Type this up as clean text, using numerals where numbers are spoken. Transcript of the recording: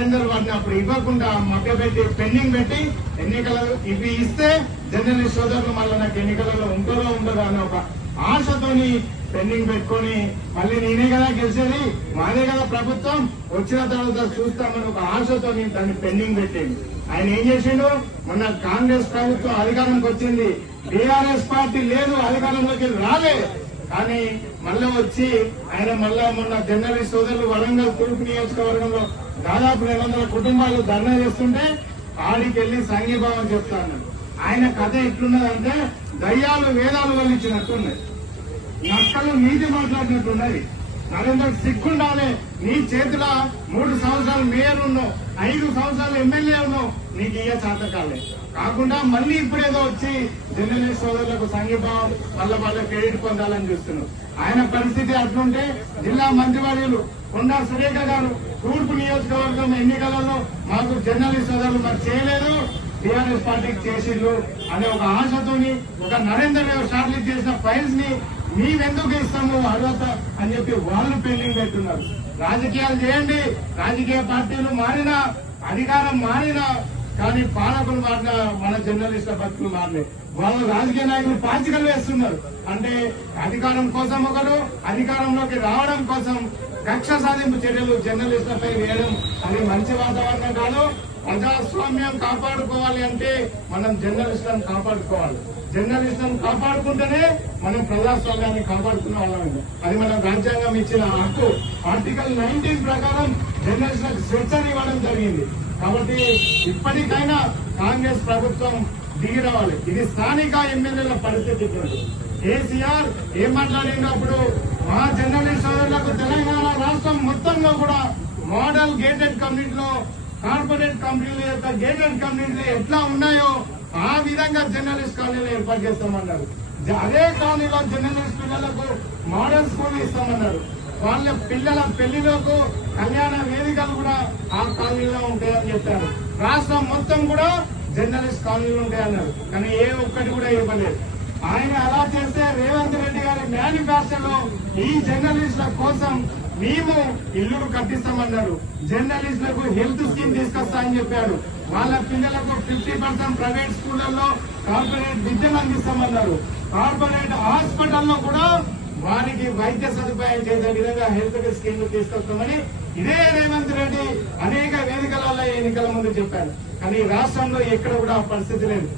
వాటిని అప్పుడు ఇవ్వకుండా మభ్యపెట్టి పెండింగ్ పెట్టి ఎన్నికలలో ఇవి ఇస్తే జర్నలిస్ట్ సోదరులు మళ్ళీ నాకు ఎన్నికలలో ఉంటుందో ఉండదో అనే ఒక ఆశతోని పెండింగ్ పెట్టుకుని మళ్ళీ నేనే కదా గెలిచేది, మాదే కదా ప్రభుత్వం, వచ్చిన తర్వాత చూస్తామని ఒక ఆశతోని దాన్ని పెండింగ్ పెట్టింది. ఆయన ఏం చేసిండు, మొన్న కాంగ్రెస్ ప్రభుత్వం అధికారంకి వచ్చింది, టీఆర్ఎస్ పార్టీ లేదు, అధికారంలోకి రాలే, కానీ మళ్ళీ వచ్చి ఆయన మళ్ళా మొన్న జర్నలిస్ట్ సోదరులు వరంగల్ తూర్పు నియోజకవర్గంలో దాదాపు 200 కుటుంబాలు ధర్నా చేస్తుంటే ఆడికి వెళ్లి సంఘీభావం చెప్తాను. ఆయన కథ ఎట్లున్నదంటే దయ్యాలు వేదాలు వల్లించినట్టున్నాయి, నక్కలు నీతి మాట్లాడినట్టున్నది. నరేంద్ర సిగ్గుండాలి, నీ చేతుల 3 సంవత్సరాలు మేయర్ ఉన్నావు, 5 సంవత్సరాలు ఎమ్మెల్యే ఉన్నావు, నీకు ఇయ్య చేతకాలే కాకుండా మళ్ళీ ఇప్పుడేదో వచ్చి జర్నలిస్ట్ సోదరులకు సంఘీభావం వాళ్ళ క్రెడిట్ పొందాలని చూస్తున్నావు. ఆయన పరిస్థితి అట్లుంటే జిల్లా మంత్రివర్యులు కొండా సురేఖ గారు తూర్పు నియోజకవర్గం ఎన్నికలలో మాకు జర్నలిస్ట్ సోదరులు మరి చేయలేదు, టీఆర్ఎస్ పార్టీకి చేసిళ్ళు అనే ఒక ఆశతోని ఒక నరేందర్ షార్ట్ చేసిన ఫైల్స్ ని మేమెందుకు ఇస్తాము అర్హత అని చెప్పి వాళ్ళు పెండింగ్ పెట్టున్నారు. రాజకీయాలు చేయండి, రాజకీయ పార్టీలు మారినా అధికారం మారినా కానీ పాలకులు మారిన మన జర్నలిస్టుల బతుకులు మారలేదు. వాళ్ళు రాజకీయ నాయకులు పాచికలు వేస్తున్నారు. అంటే అధికారం కోసం ఒకరు, అధికారంలోకి రావడం కోసం కక్ష సాధింపు చర్యలు జర్నలిస్టులపై వేయడం అది మంచి వాతావరణం కాదు. ప్రజాస్వామ్యం కాపాడుకోవాలి అంటే మనం జర్నలిస్టులను కాపాడుకోవాలి. జర్నలిస్టులను కాపాడుకుంటేనే మనం ప్రజాస్వామ్యాన్ని కాపాడుకున్న వాళ్ళం. అది మనం రాజ్యాంగం ఇచ్చిన హక్కు. ఆర్టికల్ 19 ప్రకారం జర్నలిస్టులకు స్వేచ్ఛనివ్వడం జరిగింది. కాబట్టి ఇప్పటికైనా కాంగ్రెస్ ప్రభుత్వం దిగి రావాలి. ఇది స్థానిక ఎమ్మెల్యేల పరిస్థితి. కేసీఆర్ ఏం మాట్లాడినప్పుడు మా జర్నలిస్ట్ సోదరులకు తెలంగాణ రాష్ట్రం మొత్తంలో కూడా మోడల్ గేటెడ్ కమ్యూనిటీలో కార్పొరేట్ కంపెనీల యొక్క గేటెడ్ కమ్యూనిటీలు ఎట్లా ఉన్నాయో ఆ విధంగా జర్నలిస్ట్ కాలనీలు ఏర్పాటు చేస్తామన్నారు. అదే కాలనీలో జర్నలిస్ట్ పిల్లలకు మోడల్ స్కూల్ ఇస్తామన్నారు. వాళ్ళ పిల్లల పెళ్లిలకు కళ్యాణ వేదికలు కూడా ఆ కాలనీలో ఉంటాయని చెప్పారు. రాష్ట్రం మొత్తం కూడా జర్నలిస్ట్ కాలనీలు ఉంటాయన్నారు. కానీ ఏ ఒక్కటి కూడా ఇవ్వలేదు. ఆయన అలా చేస్తే రేవంత్ రెడ్డి గారి మేనిఫెస్టోలో ఈ జర్నలిస్టుల కోసం మేము ఇల్లులు కట్టిస్తామన్నారు. జర్నలిస్టులకు హెల్త్ స్కీమ్ తీసుకొస్తా అని చెప్పారు. వాళ్ళ పిల్లలకు 50% ప్రైవేట్ స్కూళ్లలో కార్పొరేట్ విద్యను అందిస్తామన్నారు. కార్పొరేట్ హాస్పిటల్లో కూడా వారికి వైద్య సదుపాయం చేసే విధంగా హెల్త్ స్కీమ్లు తీసుకొస్తామని ఇదే రేవంత్ రెడ్డి అనేక వేదికలలో ఎన్నికల ముందు చెప్పారు. కానీ రాష్ట్రంలో ఎక్కడ కూడా పరిస్థితి లేదు.